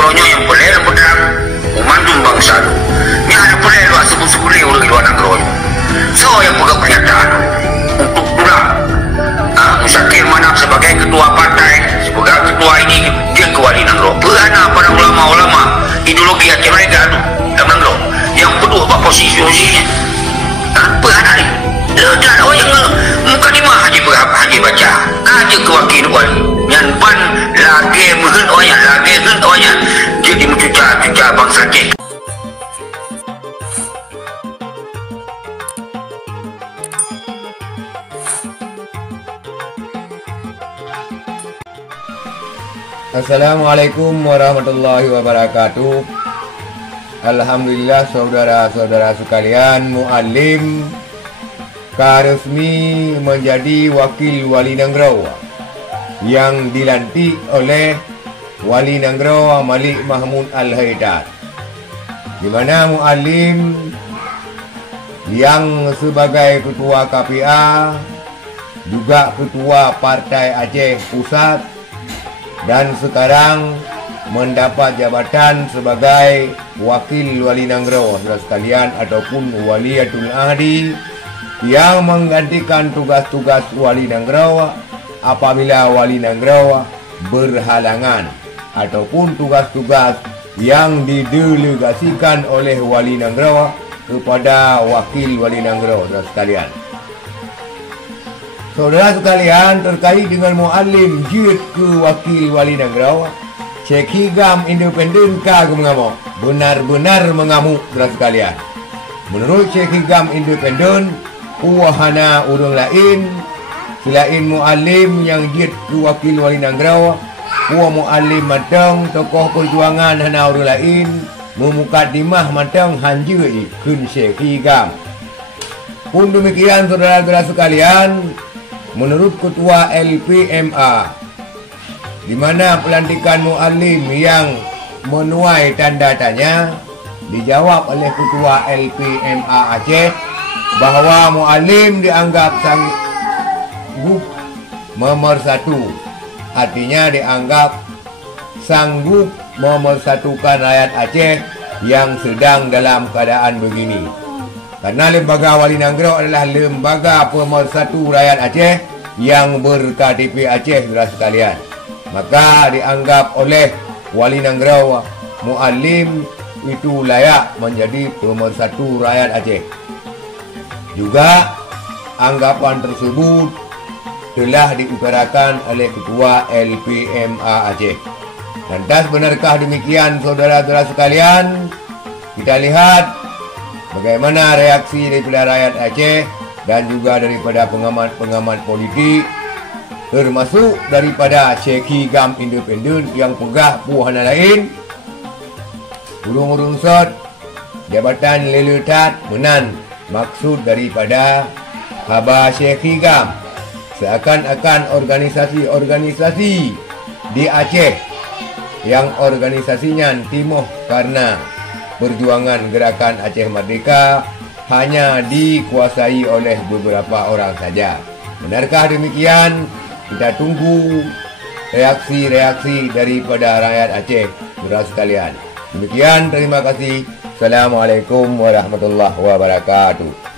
koronyo yang peler pedang memandung bangsa tu. Nya ada peler lah sebut-sebut orang luar negeri. So yang pegang pernyataan untuk pulang Musakir Manap sebagai ketua partai, sebagai ketua ini dia ke Wali Nangro. Berana para ulama-ulama ideologi Aceh mereka tu dalam Nangro yang berdua apa posisi-posisinya. Berana ni. Ledak orang yang muka di mah haji baca aja ke wakil wali yang ban lagi mehen orang jadi mencuca bangsa Aceh. Assalamualaikum warahmatullahi wabarakatuh. Alhamdulillah saudara-saudara sekalian, muallim resmi menjadi wakil Wali Nangro yang dilantik oleh Wali Nangro Malik Mahmud Al-Haidar, di mana muallim yang sebagai ketua KPA juga ketua Partai Aceh Pusat dan sekarang mendapat jabatan sebagai wakil Wali Nangro sekalian ataupun Waliyatul Ahdi yang menggantikan tugas-tugas Wali Nangro apabila Wali Nangro berhalangan ataupun tugas-tugas yang didelegasikan oleh Wali Nangro kepada wakil Wali Nangro sekalian. Saudara sekalian, terkait dengan muallim jid ke wakil Wali Nangro, Cek Higam independen kagum mengamuk, benar-benar mengamuk saudara sekalian. Menurut Cek Higam independen, wahana urang lain selain muallim yang jid ke wakil Wali Nangro, muallim matang tokoh perjuangan hana urang lain memukadimah matang hanjui kun Cek Higam. Pun demikian saudara-saudara sekalian, menurut ketua LPMA, di mana pelantikan muallim yang menuai tanda tanya dijawab oleh ketua LPMA Aceh bahawa muallim dianggap sanggup memersatu, artinya dianggap sanggup memersatukan rakyat Aceh yang sedang dalam keadaan begini. Karena lembaga Wali Nangro adalah lembaga pemersatu rakyat Aceh yang ber-KTP Aceh saudara sekalian, maka dianggap oleh Wali Nangro muallim itu layak menjadi pemersatu rakyat Aceh. Juga anggapan tersebut telah diutarakan oleh ketua LPMA Aceh. Lantas benarkah demikian saudara-saudara sekalian? Kita lihat bagaimana reaksi daripada rakyat Aceh dan juga daripada pengamat-pengamat politik, termasuk daripada Cek Higam independen yang pegah puhana lain. Urung-urung sot jabatan leletat menan maksud daripada khabar Cek Higam seakan-akan organisasi-organisasi di Aceh yang organisasinya timoh karena perjuangan gerakan Aceh Merdeka hanya dikuasai oleh beberapa orang saja. Benarkah demikian? Kita tunggu reaksi-reaksi daripada rakyat Aceh saudara sekalian. Demikian, terima kasih. Assalamualaikum warahmatullahi wabarakatuh.